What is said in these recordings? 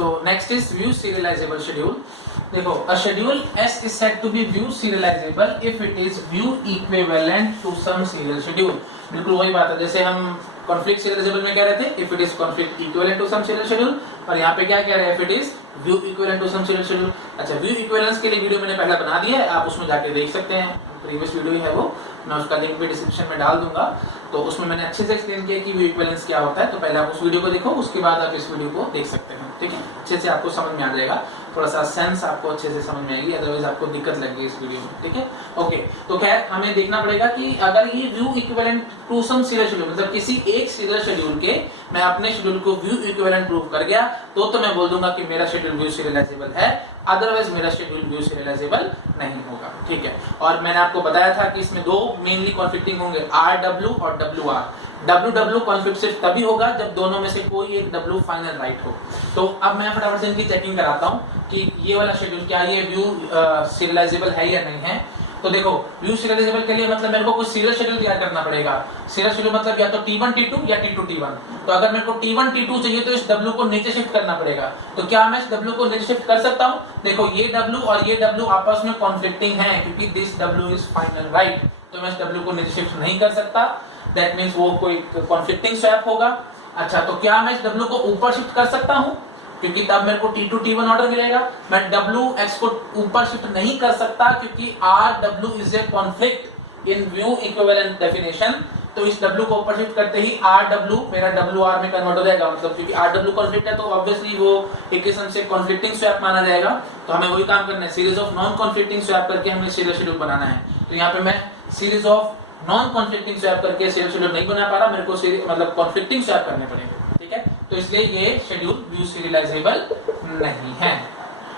So next is view serializable schedule. देखो, a schedule S is said to be view serializable if it is view equivalent to some serial schedule. बिल्कुल वही बात है जैसे हम conflict serializable में कह रहे थे if it is conflict equivalent to some serial schedule, और यहाँ पे क्या कह रहे हैं if it is view equivalent to some serial schedule. अच्छा, view equivalence के लिए वीडियो मैंने पहले बना दिया है, आप उसमें जाके देख सकते हैं, प्रीवियस वीडियो है वो, मैं उसका लिंक भी डिस्क्रिप्शन में डाल दूंगा। तो उसमें मैंने अच्छे से एक्सप्लेन किया कि व्यू इक्विवेलेंस क्या होता है, तो पहले आप उस वीडियो को देखो, उसके बाद आप इस वीडियो को देख सकते हैं, ठीक है, अच्छे से आपको समझ में आ जाएगा, थोड़ा सा सेंस आपको अच्छे से समझ में आएगी, अदरवाइज आपको दिक्कत लगेगी इस वीडियो में, ठीक है। ओके, तो खैर हमें देखना पड़ेगा कि अगर ये view equivalent to some serial schedule, मतलब किसी एक सीरियल शेड्यूल के मैं अपने शेड्यूल को व्यू इक्विवेलेंट प्रूव कर गया तो मैं बोल दूंगा कि मेरा शेड्यूल व्यू सीरियलाइजेबल है, अदरवाइज मेरा शेड्यूल व्यू सीरियलाइजेबल नहीं होगा, ठीक है। और मैंने आपको बताया था कि इसमें दो मेनली कॉन्फ्लिक्टिंग होंगे, RW और WR। WW कॉन्फ्लिक्ट सिर्फ तभी होगा जब दोनों में से कोई एक W फाइनल राइट हो। तो अब मैं फटाफट से इनकी चेकिंग कराता हूं कि ये वाला शेड्यूल क्या ये व्यू सीरियलाइजेबल है या नहीं है। तो देखो, व्यू सीरियलाइजेबल के लिए मतलब मेरे को कुछ सीरियल शेड्यूल तैयार करना पड़ेगा। सीरियल शेड्यूल मतलब या तो T1 T2 या T2 T1। तो अगर मेरे को T1 T2 चाहिए तो इस W को नीचे शिफ्ट करना पड़ेगा। तो क्या मैं इस W को नीचे शिफ्ट कर सकता हूँ? देखो, ये W और ये W आपस में कॉन्फ्लिक्टिंग है क्योंकि this W is final right, तो मैं इस W को नीचे शिफ्ट नहीं कर सकता, दैट मीन्स वो कोई कॉन्फ्लिक्टिंग स्वैप होगा। अच्छा, तो क्या मैं इस W को ऊपर शिफ्ट कर सकता हूँ? क्योंकि तब मेरे को T2 T1 ऑर्डर मिलेगा। मैं WX को ऊपर शिफ्ट नहीं कर सकता क्योंकि RW is a conflict in view equivalent definition. तो इस W को ऊपर शिफ्ट करते ही RW मेरा WR में कन्वर्ट हो जाएगा, मतलब क्योंकि RW कॉन्फ्लिक्ट है तो ऑब्वियसली वो एक किस्म से कॉन्फ्लिक्टिंग स्वैप माना जाएगा। तो हमें वही काम करना है, series of non conflicting swap करके हमें सीरियल शेड्यूल बनाना है। तो यहाँ पे मैं series of non conflicting swap करके सीरियल शेड्यूल नहीं बना पा रहा, मेरे को मतलब कॉन्फ्लिक्टिंग स्वैप करने पड़ेंगे, ठीक है। तो इसलिए ये शेड्यूल व्यू सीरियलाइजेबल नहीं है,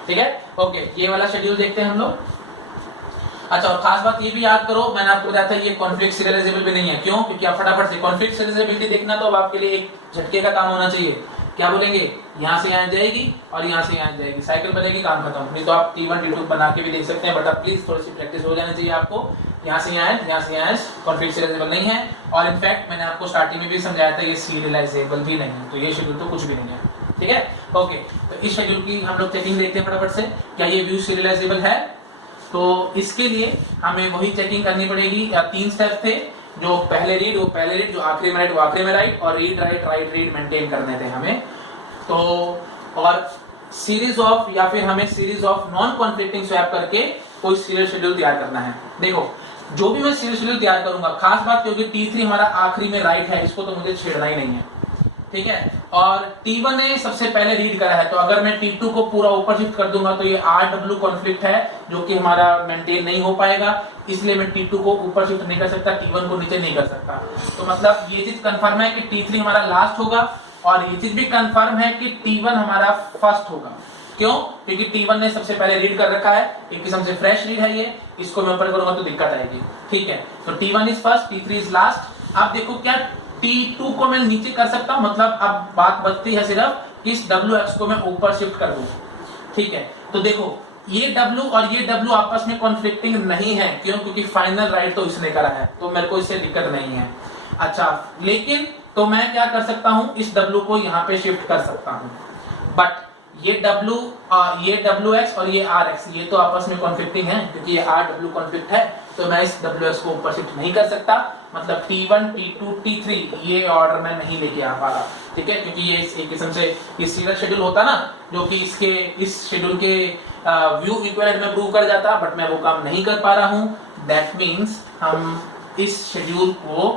ठीक है। ओके, ये वाला शेड्यूल देखते हैं हम लोग। अच्छा, और खास बात ये भी याद करो, मैंने आपको बताया था ये कॉन्फ्लिक्ट सीरियलाइजेबल भी नहीं है। क्यों? क्योंकि आप फटाफट से कॉन्फ्लिक्ट सीरियलाइजेबिलिटी देखना तो अब आपके लिए एक झटके का काम होना चाहिए। क्या बोलेंगे? यहाँ से यहाँ जाएगी और यहाँ से यहाँ जाएगी, साइकिल बनेगी, काम खत्म। नहीं तो आप T1 T2 बना के भी देख सकते हैं, बट आप प्लीज थोड़ी सी प्रैक्टिस हो जानी चाहिए आपको। यहाँ से यहाँ से यहाँ कॉन्फ्लिक्ट सीरियलाइजेबल नहीं है, और इनफैक्ट मैंने आपको स्टार्टिंग में भी समझाया था ये सीरियलाइजेबल भी नहीं है, तो ये शेड्यूल तो कुछ भी नहीं है, ठीक है। ओके, तो इस शेड्यूल की हम लोग चेकिंग देखते हैं फटाफट से, क्या ये व्यू सीरियलाइजेबल है। तो इसके लिए हमें वही चेकिंग करनी पड़ेगी। या 3 स्टेप थे, जो पहले रीड वो पहले रीड, जो आखिरी में राइट वो आखिरी में राइट, और read write right read maintain करने थे हमें। तो और सीरीज ऑफ या फिर हमें series of non conflicting swap करके कोई सीरियल शेड्यूल तैयार करना है। देखो, जो भी मैं सीरियल शेड्यूल तैयार करूंगा, खास बात क्योंकि T3 हमारा आखिरी में राइट है, इसको तो मुझे छेड़ना ही नहीं है, ठीक है। और T1 ने सबसे पहले रीड करा है, तो अगर मैं T2 को पूरा ऊपर शिफ्ट कर दूंगा तो ये RW कॉन्फ्लिक्ट है जो कि हमारा मेंटेन नहीं हो पाएगा, इसलिए मैं T2 को ऊपर शिफ्ट नहीं कर सकता, T1 को नीचे नहीं कर सकता। तो मतलब ये चीज कंफर्म है कि T3 हमारा लास्ट होगा, और ये चीज भी कंफर्म है कि T1 हमारा फर्स्ट होगा। क्यों? क्योंकि T1 ने सबसे पहले रीड कर रखा है, एक किस्म से फ्रेश रीड है ये, इसको मैं ऊपर करूंगा तो दिक्कत आएगी, ठीक है। तो T1 is first, T3 is last. अब देखो, क्या T2 को मैं नीचे कर सकता हूं? मतलब अब बात बचती है सिर्फ इस WX को मैं ऊपर शिफ्ट कर दूं, ठीक है। तो देखो, ये W और ये W आपस में कॉन्फ्लिक्टिंग नहीं है। क्यों? क्योंकि फाइनल राइट तो इसने करा है, तो मेरे को इससे दिक्कत नहीं है। अच्छा, लेकिन तो मैं क्या कर सकता हूं, इस W को यहाँ पे शिफ्ट कर सकता हूं, बट ये WX और ये RX ये तो आपस में कॉन्फ्लिक्टिंग है, क्योंकि ये RW कॉन्फ्लिक्ट है, तो मैं इस WX को ऊपर शिफ्ट नहीं कर सकता। मतलब T1 T2 T3 ये ऑर्डर में नहीं लेके आ पा रहा, ठीक है, क्योंकि ये एक किस्म से ये सीरियल शेड्यूल होता ना, जो कि इसके इस शेड्यूल के व्यू इक्विवेलेंट में प्रूव कर जाता, बट मैं वो काम नहीं कर पा रहा हूं। दैट मीन्स हम इस शेड्यूल को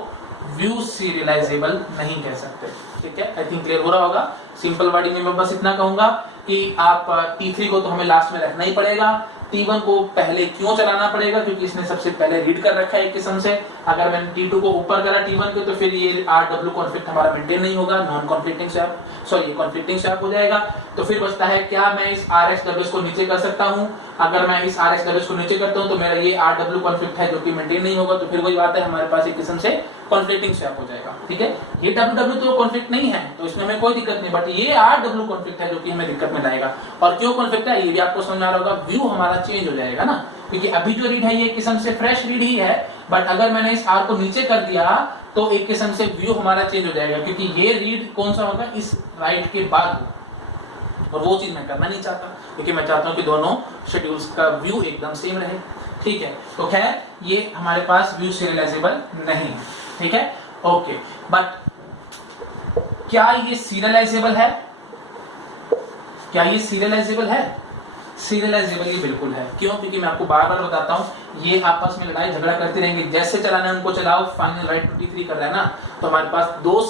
व्यू सीरियलाइजेबल नहीं कह सकते, ठीक है। आई थिंक क्लियर हो रहा होगा। सिंपल वर्डिंग में मैं बस इतना कहूंगा कि आप T3 को तो हमें लास्ट में रखना ही पड़ेगा, T1 को पहले क्यों चलाना पड़ेगा? क्योंकि इसने सबसे पहले रीड कर रखा है एक किस्म से। अगर मैंने T2 को ऊपर करा T1 के, तो फिर ये RW कॉन्फ्लिक्ट हमारा मेंटेन नहीं होगा, non conflicting swap, sorry conflicting swap हो जाएगा। तो फिर बचता है, क्या मैं इस RXWS को नीचे कर सकता हूं? अगर मैं इस RXWS को नीचे करता हूं तो मेरा ये RW कॉन्फ्लिक्ट है जो कि मेंटेन नहीं होगा, तो फिर वही बात है, हमारे पास एक किस्म से कॉन्फ्लिक्टिंग स्वैप हो जाएगा, ठीक है। ये WW तो कॉन्फ्लिक्ट नहीं है, तो इसमें हमें कोई दिक्कत नहीं, बट ये RW कॉन्फ्लिक्ट है जो कि हमें दिक्कत में लाएगा। और क्यों कॉन्फ्लिक्ट है ये भी आपको समझ आ रहा होगा, व्यू हमारा चेंज हो जाएगा ना, क्योंकि अभी जो रीड है ये किस्म से फ्रेश रीड ही है, बट अगर मैंने इस R को नीचे कर दिया तो एक किस्म से व्यू हमारा चेंज हो जाएगा, क्योंकि ये रीड कौन सा होगा, इस राइट के बाद और वो चीज मैं करना नहीं चाहता, क्योंकि मैं चाहता हूँ कि दोनों शेड्यूल्स का व्यू एकदम सेम रहे। ठीक है, तो खैर ये हमारे पास व्यू सीरियलाइजेबल नहीं है। ठीक है, ओके, बट क्या ये सीरियलाइजेबल है? क्या ये सीरियलाइजेबल है? सीरियलाइजेबल ये बिल्कुल है। क्यों? क्योंकि मैं आपको बार बार बताता हूँ, ये आपस में लड़ाई झगड़ा करते रहेंगे, जैसे चलाना है उनको चलाओ। फाइनल राइट 23 कर रहा है ना, तो हमारे पास दो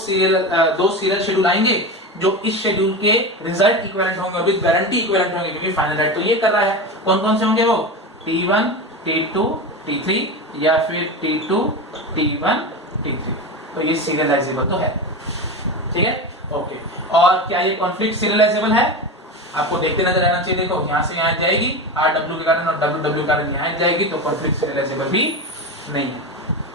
सीरियल शेड्यूल आएंगे जो इस शेड्यूल के रिजल्ट इक्विवेलेंट होंगे, विद गारंटी इक्विवेलेंट होंगे, क्योंकि फाइनल राइट तो ये कर रहा है। कौन कौन से होंगे वो? T1 T2 T3 या फिर T2 T1 T3। तो ये सीरियलाइजेबल तो है। ठीक है, ओके। और क्या ये कॉन्फ्लिक्ट सीरियलाइजेबल है? आपको देखते नजर आना चाहिए। देखो यहाँ से यहाँ जाएगी RW के कारण और WW के कारण यहाँ जाएगी, तो कॉन्फ्लिक्ट सीरियलाइजेबल भी नहीं है।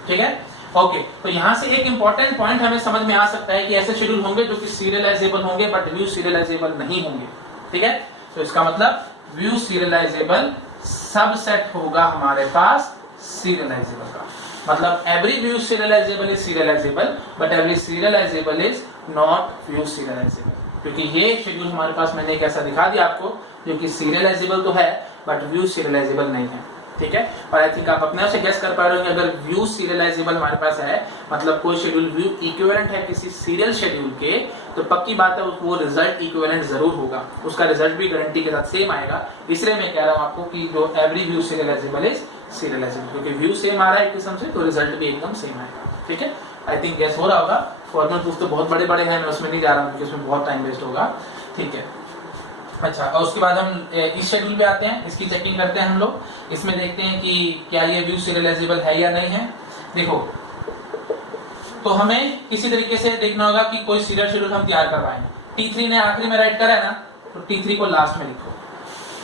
ठीक है, ओके। तो यहाँ से एक इंपॉर्टेंट पॉइंट हमें समझ में आ सकता है कि ऐसे शेड्यूल होंगे जो कि सीरियलाइजेबल होंगे बट व्यू सीरियलाइजेबल नहीं होंगे। ठीक है, तो इसका मतलब व्यू सीरियलाइजेबल सबसेट होगा हमारे पास सीरियलाइजेबल का। मतलब every view serialisable is serialisable but every serialisable is not view serialisable, क्योंकि ये शेड्यूल हमारे पास मैंने एक ऐसा दिखा दिया आपको जो कि सीरियलाइजेबल तो है बट व्यू सीरियलाइजेबल नहीं है। ठीक है, और आई थिंक आप अपने आप से गेस कर पा रहे होंगे, अगर व्यू सीरियलाइजेबल हमारे पास है मतलब कोई शेड्यूल व्यू इक्विवेलेंट है किसी सीरियल शेड्यूल के, तो पक्की बात है वो रिजल्ट इक्विवेलेंट जरूर होगा, उसका रिजल्ट भी गारंटी के साथ सेम आएगा। इसलिए मैं कह रहा हूं आपको कि जो every view serialisable is serialisable, क्योंकि व्यू सेम आ रहा है एक किस्म से, तो रिजल्ट भी एकदम सेम आएगा। ठीक है, आई थिंक गेस हो रहा होगा। फॉर्मल प्रूफ तो बहुत बड़े बड़े हैं, मैं उसमें नहीं जा रहा हूँ क्योंकि उसमें बहुत टाइम वेस्ट होगा। ठीक है, अच्छा, और उसके बाद हम इस शेड्यूल पे आते हैं, इसकी चेकिंग करते हैं हम लोग। इसमें देखते हैं कि क्या ये व्यू सीरियलाइजेबल है या नहीं है। देखो, तो हमें किसी तरीके से देखना होगा कि कोई सीरियल शेड्यूल हम तैयार कर रहे हैं। T3 ने आखिरी में राइट करा है ना, तो T3 को लास्ट में लिखो।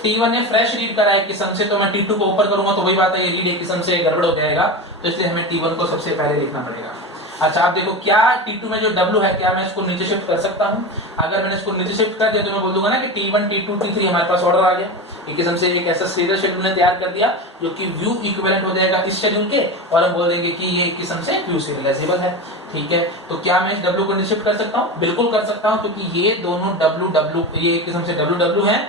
T1 ने फ्रेश रीड करा है किस्म से, तो मैं T2 को ऊपर करूंगा तो वही बात है, ये रीड एक किस्म से गड़बड़ हो जाएगा, तो इसलिए हमें T1 को सबसे पहले लिखना पड़ेगा। अच्छा, आप देखो, क्या T2 में जो W है क्या मैं इसको नीचे शिफ्ट कर सकता हूँ? अगर मैंने इसको नीचे शिफ्ट कर दिया तो मैं बोल दूंगा ना कि T1 T2 T3 हमारे पास ऑर्डर आ गया। एक किस्म से एक ऐसा सीरियल शेड्यूल ने तैयार कर दिया जो कि व्यू इक्विवेलेंट हो जाएगा इस शेड्यूल के, और हम बोल देंगे कि ये एक किस्म से व्यू सीरियलाइजेबल है। ठीक है, तो क्या मैं इस W को नीचे शिफ्ट कर सकता हूँ? बिल्कुल कर सकता हूँ, क्योंकि ये दोनों W ये एक किस्म से W है,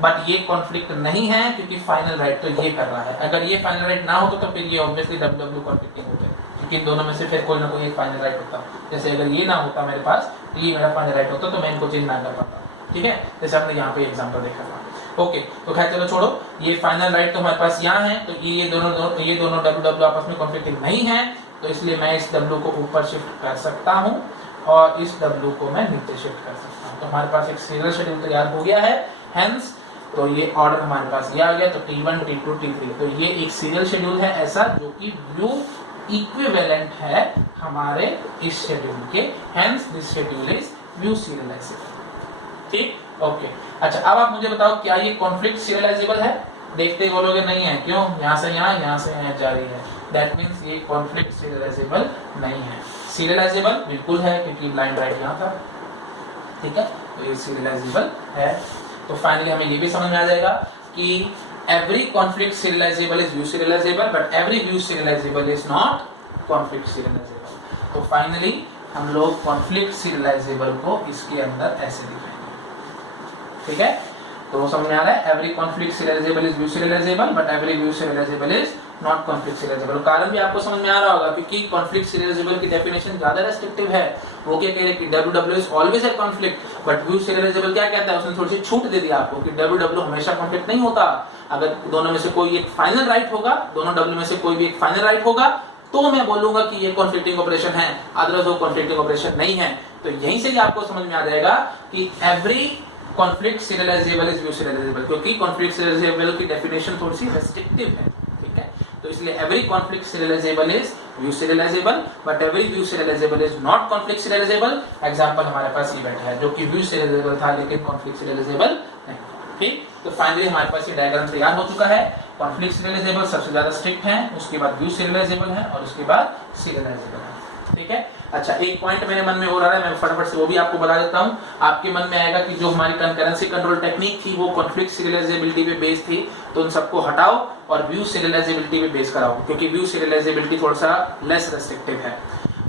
बट ये कॉन्फ्लिक्ट नहीं है क्योंकि फाइनल राइट तो ये कर रहा है। अगर ये फाइनल राइट ना होता तो फिर ये ऑब्वियसली W कॉन्फ्लिक्टिंग होता है, क्योंकि इन दोनों में से फिर कोई ना कोई एक फाइनल राइट होता। जैसे अगर ये ना होता मेरे पास, ये मेरा फाइनल राइट होता तो मैं इनको चेंज ना कर पाता। ठीक है, जैसे हमने यहाँ पे एग्जांपल देखा था। ओके, तो खैर चलो छोड़ो, ये फाइनल राइट तो हमारे पास यहाँ है, तो ये दोनों W आपस में कॉन्फ्लिक्टिंग नहीं है, तो इसलिए मैं इस W को ऊपर शिफ्ट कर सकता हूँ और इस W को मैं नीचे शिफ्ट कर सकता हूँ। तो हमारे पास एक सीरियल शेड्यूल तैयार हो गया है। हेंस तो ये ऑर्डर हमारे पास ये आ गया, तो T1 T2 T3, तो ये एक सीरियल शेड्यूल है ऐसा जो कि व्यू इक्विवेलेंट है हमारे इस शेड्यूल के। Hence this schedule is view serialisable. ठीक, ओके। अच्छा, अब आप मुझे बताओ क्या ये कॉन्फ्लिक्ट सीरियलाइजेबल है? देखते ही बोलोगे नहीं है। क्यों? यहाँ से यहाँ जारी है, दैट मीन्स ये कॉन्फ्लिक्ट सीरियलाइजेबल नहीं है। सीरियलाइजेबल बिल्कुल है क्योंकि लाइन राइट यहाँ था। ठीक है, तो ये सीरियलाइजेबल है। तो फाइनली हमें ये भी समझ में आ जाएगा कि every conflict serialisable is view serialisable but every view serialisable is not conflict serialisable. तो फाइनली हम लोग कॉन्फ्लिक्ट सीरियलाइजेबल को इसके अंदर ऐसे लिखेंगे। ठीक है, तो समझ में आ रहा है, every conflict serialisable is view serialisable but every view serialisable is not conflict serialisable. कारण भी आपको समझ में आ रहा होगा क्योंकि कॉन्फ्लिक्ट सीरियलाइजेबल की डेफिनेशन ज्यादा रेस्ट्रिक्टिव है। वो क्या कह रहे हैं कि WW is always a conflict, but view serialisable क्या कहता है, उसने थोड़ी सी छूट दे दिया आपको कि WW हमेशा कॉन्फ्लिक्ट नहीं होता। अगर दोनों में से कोई एक फाइनल राइट होगा, दोनों W में से कोई भी एक फाइनल राइट होगा, तो मैं बोलूंगा कि ये कॉन्फ्लिक्टिंग ऑपरेशन है, अदरवाइज वो कॉन्फ्लिक्टिंग ऑपरेशन नहीं है। तो यहीं से ही आपको समझ में आ जाएगा कि every conflict serialisable is view serialisable, क्योंकि कॉन्फ्लिक्ट सीरियलाइजेबल की डेफिनेशन थोड़ी सी रेस्ट्रिक्टिव है। ठीक है, तो इसलिए every conflict serialisable is view serialisable but every view serialisable is not conflict serialisable. Example हमारे पास ये बैठा है जो कि व्यू सीरियलाइजेबल था लेकिन कॉन्फ्लिक्ट सीरियलाइजेबल नहीं। ठीक, तो फाइनली हमारे पास ये डायग्राम तैयार हो चुका है। कॉन्फ्लिक्ट सीरियलाइजेबल सबसे ज्यादा स्ट्रिक्ट है, उसके बाद व्यू सीरियलाइजेबल है और उसके बाद सीरियलाइजेबल है। ठीक है, अच्छा, एक पॉइंट मेरे मन में और आ रहा है, मैं फटाफट से वो भी आपको बता देता हूँ। आपके मन में आएगा कि जो हमारी कंकरेंसी कंट्रोल टेक्निक थी वो कॉन्फ्लिक्ट सीरियलाइजेबिलिटी पे बेस्ड थी, तो उन सबको हटाओ और व्यू सीरियलाइजेबिलिटी पे बेस कराओ, क्योंकि व्यू सीरियलाइजेबिलिटी थोड़ा सा लेस रेस्ट्रिक्टिव है।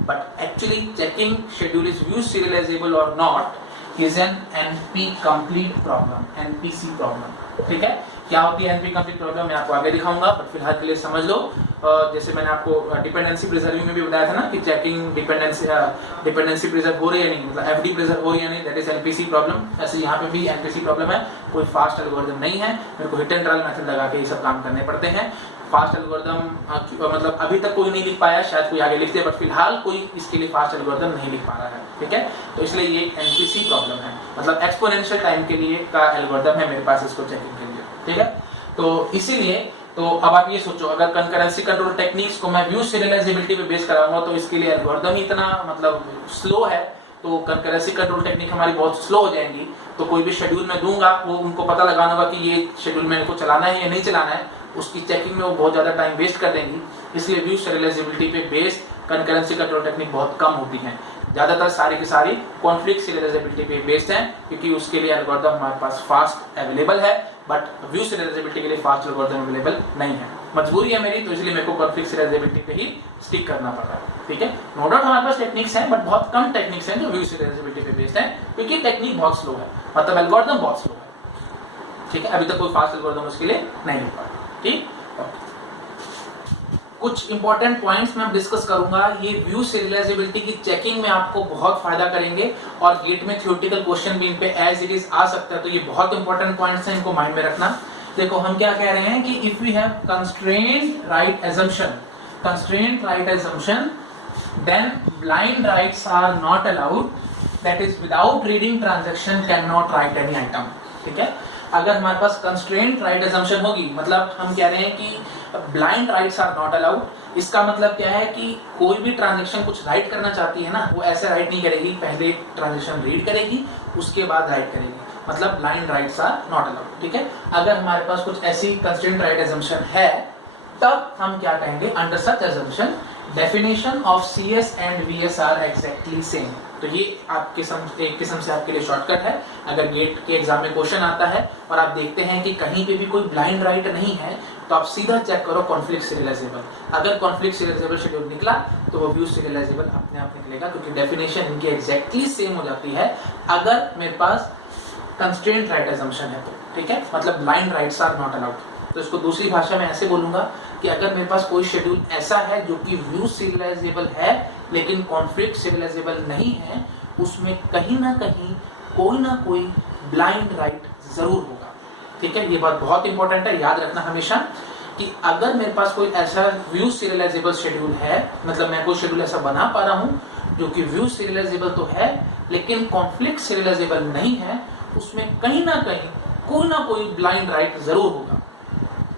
But actually checking schedule is view serializable और not is an NP complete problem, NPC problem. ठीक है, क्या होती है एनपी कंप्लीट प्रॉब्लम मैं आपको आगे दिखाऊंगा, बट फिलहाल के लिए समझ लो। जैसे मैंने आपको डिपेंडेंसी प्रिजर्विंग में भी बताया था ना कि चेकिंग डिपेंडेंसी प्रिजर्व हो रही है नहीं, मतलब एफडी प्रिजर्व हो रही है नहीं, दैट इज एनपीसी प्रॉब्लम। ऐसे यहाँ पे भी एनपीसी प्रॉब्लम है, कोई फास्ट एल्गोरिथम नहीं है, मेरे को हिट एंड रन मेथड लगा के ये सब काम करने पड़ते हैं। फास्ट एल्गोरिथम मतलब अभी तक कोई नहीं लिख पाया, शायद कोई आगे लिखते हैं, बट फिलहाल कोई इसके लिए फास्ट एल्गोरिथम नहीं लिख पा रहा है। ठीक है, तो इसलिए ये एनपीसी प्रॉब्लम है, मतलब एक्सपोनेंशियल टाइम के लिए का एल्गोरिथम है मेरे पास इसको चेकिंग के लिए। ठीक है, तो इसीलिए तो अब आप ये सोचो, अगर कंकरेंसी कंट्रोल टेक्निक्स को मैं व्यू सीरियलाइजेबिलिटी पे बेस कराऊंगा तो इसके लिए एल्गोरिथम ही इतना मतलब स्लो है, तो कंकरेंसी कंट्रोल टेक्निक हमारी बहुत स्लो हो जाएंगी। तो कोई भी शेड्यूल मैं दूंगा वो उनको पता लगाना होगा कि ये शेड्यूल मेरे को चलाना है या नहीं चलाना है, उसकी चेकिंग में वो बहुत ज्यादा टाइम वेस्ट कर देंगी। इसलिए व्यू सीरियलाइजेबिलिटी पे बेस्ड कंकरेंसी कंट्रोल टेक्निक बहुत कम होती है, ज्यादातर सारी की सारी कॉन्फ्लिक्ट सीरियलाइजेबिलिटी पे बेस्ड है, क्योंकि उसके लिए एल्गोरिथम हमारे पास फास्ट अवेलेबल है, बट व्यू सीरियलाइजेबिलिटी के लिए फास्ट एल्गोरिथम अवेलेबल नहीं है। मजबूरी है मेरी, तो इसलिए मेरे को कॉन्फ्लिक्ट सीरियलाइजेबिलिटी पे ही स्टिक करना पड़ रहा है। ठीक है, नो डाउट हमारे पास टेक्निक्स हैं, बट बहुत कम टेक्निक्स हैं जो व्यू सीरियलाइजेबिलिटी पे बेस्ड है, क्योंकि टेक्निक बहुत स्लो है, मतलब एल्गोरिथम बहुत स्लो है। ठीक है, अभी तक कोई फास्ट एल्गोरिथम उसके लिए नहीं लिख पाया। ठीक, कुछ इंपॉर्टेंट पॉइंट्स मैं डिस्कस करूंगा, ये व्यू सीरियलाइजेबिलिटी की चेकिंग में आपको बहुत फायदा करेंगे, और गेट में थ्योरेटिकल क्वेश्चन भी इन पे एज इट इज आ सकता है, तो ये बहुत इंपॉर्टेंट पॉइंट्स हैं, इनको माइंड में रखना। देखो हम क्या कह रहे हैं कि if we have constrained write assumption then blind writes are not allowed, that is without reading transaction cannot write any item। ठीक है, अगर हमारे पास कंस्ट्रेंट राइट assumption होगी, मतलब हम कह रहे हैं कि blind writes are not allowed, इसका मतलब क्या है कि कोई भी ट्रांजैक्शन कुछ राइट करना चाहती है ना, वो ऐसे राइट नहीं करेगी, पहले ट्रांजैक्शन रीड करेगी उसके बाद राइट करेगी, मतलब blind writes are not allowed. ठीक है, अगर हमारे पास कुछ ऐसी कंस्ट्रेंट राइट assumption है, तब हम क्या कहेंगे, under such assumption definition of CS and VS are exactly same. तो ये आपके एक किस्म से आपके लिए शॉर्टकट है। अगर गेट के एग्जाम में क्वेश्चन आता है और आप देखते हैं कि कहीं पे भी कोई ब्लाइंड राइट नहीं है, तो आप सीधा चेक करो कॉन्फ्लिक्ट सीरियलाइजेबल। अगर कॉन्फ्लिक्ट सीरियलाइजेबल शेड्यूल निकला तो वो व्यू सीरियलाइजेबल अपने आप निकलेगा, क्योंकि डेफिनेशन इनकी एग्जैक्टली सेम हो जाती है अगर मेरे पास कंस्ट्रेंट राइट assumption है तो। ठीक है, मतलब blind writes are not allowed. तो इसको दूसरी भाषा में ऐसे बोलूंगा कि अगर मेरे पास कोई शेड्यूल ऐसा है जो कि व्यू सीरियलाइजेबल है लेकिन कॉन्फ्लिक्ट सीरियलाइजेबल नहीं है, उसमें कहीं ना कोई ब्लाइंड राइट जरूर होगा। ठीक है, ये बात बहुत इंपॉर्टेंट है, याद रखना हमेशा कि अगर मेरे पास कोई ऐसा व्यू सीरियलाइजेबल शेड्यूल है, मतलब मैं कोई शेड्यूल ऐसा बना पा रहा हूं जो कि व्यू सीरियलाइजेबल तो है लेकिन कॉन्फ्लिक्ट सीरियलाइजेबल नहीं है, उसमें कहीं ना कोई ब्लाइंड राइट जरूर होगा।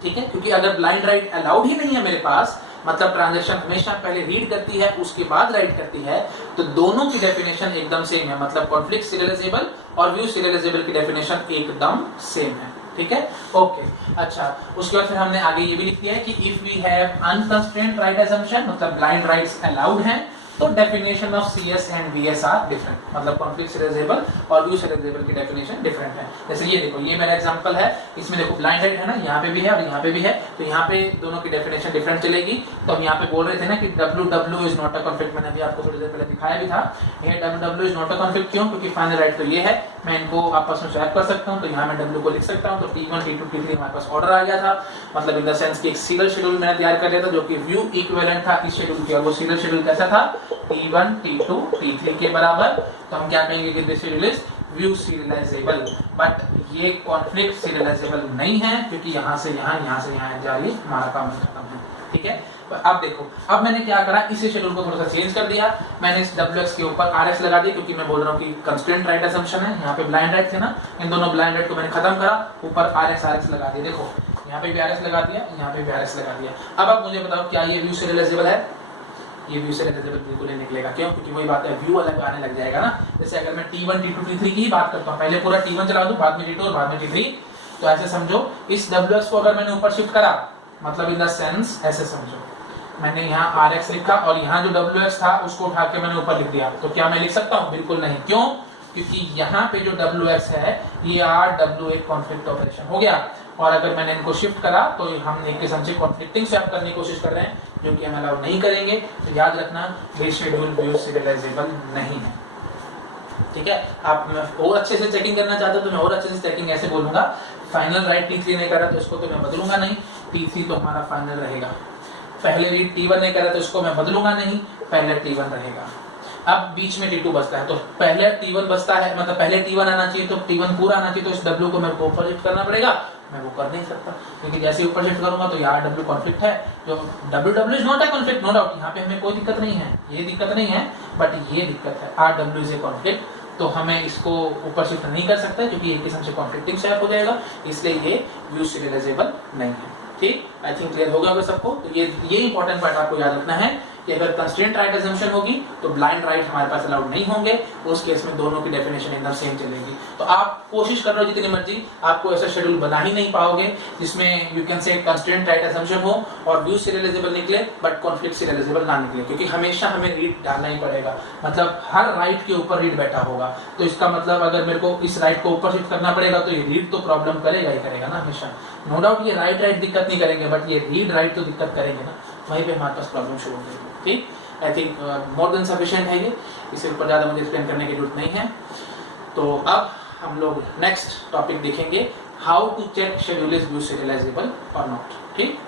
ठीक है, क्योंकि अगर ब्लाइंड राइट अलाउड ही नहीं है मेरे पास, मतलब ट्रांजैक्शन हमेशा पहले रीड करती है उसके बाद राइट करती है, तो दोनों की डेफिनेशन एकदम सेम है, मतलब कॉन्फ्लिक्ट सीरियलाइजेबल और व्यू सीरियलाइजेबल की डेफिनेशन एकदम सेम है। ठीक है, ओके। अच्छा, उसके बाद फिर हमने आगे ये भी लिख दिया है कि if we have unconstrained write assumption, मतलब ब्लाइंड राइट्स अलाउड हैं, तो definition of CS and VS are different, मतलब कॉन्फ्लिक्ट सीरियलाइजेबल और व्यू सीरियलाइजेबल की डेफिनेशन डिफरेंट है। जैसे ये देखो, ये मेरा एग्जांपल है, इसमें देखो ब्लाइंड राइट है ना, यहाँ पे भी है और यहाँ पे भी है, तो यहाँ पे दोनों की डेफिनेशन डिफरेंट चलेगी। तो हम यहाँ पे बोल रहे थे ना कि WW is not a conflict, मैंने अभी आपको थोड़ी देर पहले दिखाया भी था। ये WW is not a conflict क्यों? क्योंकि फाइनल राइट तो ये है, मैं इनको आपस में स्वैप कर सकता हूँ, तो यहाँ मैं W को लिख सकता हूँ। तो T1 T2 T3 हमारे पास ऑर्डर आ गया था, मतलब इन द सेंस कि एक सीरियल शेड्यूल मैंने तैयार कर लिया था जो कि व्यू इक्विवेलेंट था इस शेड्यूल की, और वो सीरियल शेड्यूल कैसा था, T1 T2 T3 के बराबर। तो हम क्या कहेंगे कि this schedule is view serialisable, but ये कॉन्फ्लिक्ट सीरियलाइजेबल नहीं है, क्योंकि यहाँ से यहाँ से यहाँ जाली हमारा काम खत्म है। ठीक है, अब देखो, अब मैंने क्या करा, इसी शेड्यूल को थोड़ा सा चेंज कर दिया, मैंने इस WX के ऊपर RS लगा दिया, क्योंकि मैं बोल रहा हूँ कि कंस्ट्रेंट राइट assumption है, यहाँ पे ब्लाइंड राइट थे ना, इन दोनों ब्लाइंड राइट को मैंने खत्म करा, ऊपर RS लगा दिया। देखो यहाँ पे भी RS लगा दिया, यहाँ पे भी RS लगा दिया। अब आप मुझे बताओ क्या ये व्यू सीरियलाइजेबल है? ये व्यू सीरियलाइजेबल बिल्कुल नहीं निकलेगा। क्यों? क्योंकि वही बात है, व्यू अलग आने लग जाएगा ना। जैसे अगर मैं T1 T2 T3 की ही बात करता हूँ, पहले पूरा T1 चला दूं, बाद में T2 और बाद में T3, तो ऐसे समझो इस WX को अगर मैंने ऊपर शिफ्ट करा, मतलब इन द सेंस ऐसे समझो, मैंने यहाँ RX लिखा और यहाँ जो WX था उसको उठा के मैंने ऊपर लिख दिया, तो क्या मैं लिख सकता हूँ? बिल्कुल नहीं। क्यों? क्योंकि यहाँ पे जो WX है ये RW एक कॉन्फ्लिक्ट ऑपरेशन हो गया, और अगर मैंने इनको शिफ्ट करा तो हम एक किस्म से कॉन्फ्लिक्टिंग स्वैप करने की कोशिश कर रहे हैं, जो कि हम अलाउ नहीं करेंगे। तो याद रखना, दिस शेड्यूल व्यू सीरियलाइजेबल नहीं है। ठीक है, आप और अच्छे से चेकिंग करना चाहते हो तो मैं और अच्छे से चेकिंग ऐसे बोलूंगा, फाइनल राइट T3 ने करा तो इसको तो मैं बदलूंगा नहीं, T3 तो हमारा फाइनल रहेगा। पहले रीड T1 ने करा तो इसको मैं बदलूंगा नहीं, पहले T1 रहेगा। अब बीच में T2 बचता है तो पहले T1 बचता है, मतलब पहले T1 आना चाहिए तो T1 पूरा आना चाहिए, तो इस W को मेरे को ऊपर शिफ्ट करना पड़ेगा, मैं वो कर नहीं सकता क्योंकि जैसे ऊपर शिफ्ट करूंगा तो यहाँ W कॉन्फ्लिक्ट है, जो W is not a conflict, no doubt, यहाँ पे हमें कोई दिक्कत नहीं है, ये दिक्कत नहीं है, बट ये दिक्कत है, RW इज ए कॉन्फ्लिक्ट, तो हमें इसको ऊपर शिफ्ट नहीं कर सकते क्योंकि एक किस्म से कॉन्फ्लिक्टिंग स्वैप हो जाएगा, इसलिए ये व्यू सीरियलाइजेबल नहीं है। ठीक, आई थिंक क्लियर हो गया होगा सबको। तो ये इंपॉर्टेंट पार्ट आपको याद रखना है कि अगर कंस्ट्रेंट राइट अजम्पशन होगी तो ब्लाइंड राइट हमारे पास अलाउड नहीं होंगे, उस केस में दोनों की डेफिनेशन एकदम सेम चलेगी। तो आप कोशिश कर रहे हो जितनी मर्जी, आपको ऐसा शेड्यूल बना ही नहीं पाओगे जिसमें you can say constraint right assumption हो और व्यू सीरियलाइजेबल निकले बट कॉन्फ्लिक्ट सीरियलाइजेबल ना निकले, क्योंकि हमेशा हमें रीड डालना ही पड़ेगा, मतलब हर राइट के ऊपर रीड बैठा होगा, तो इसका मतलब अगर मेरे को इस राइट को ऊपर शिफ्ट करना पड़ेगा तो ये रीड तो प्रॉब्लम करेगा ही करेगा ना हमेशा, नो डाउट ये राइट दिक्कत नहीं करेंगे, बट ये रीड राइट तो दिक्कत करेंगे ना, वहीं पे हमारे पास प्रॉब्लम शुरू हो जाएगी। ठीक, I think more than sufficient है ये, इससे ऊपर ज़्यादा मुझे एक्सप्लेन करने की जरूरत नहीं है। तो अब हम लोग नेक्स्ट टॉपिक देखेंगे, how to check schedule is view serializable और नॉट। ठीक।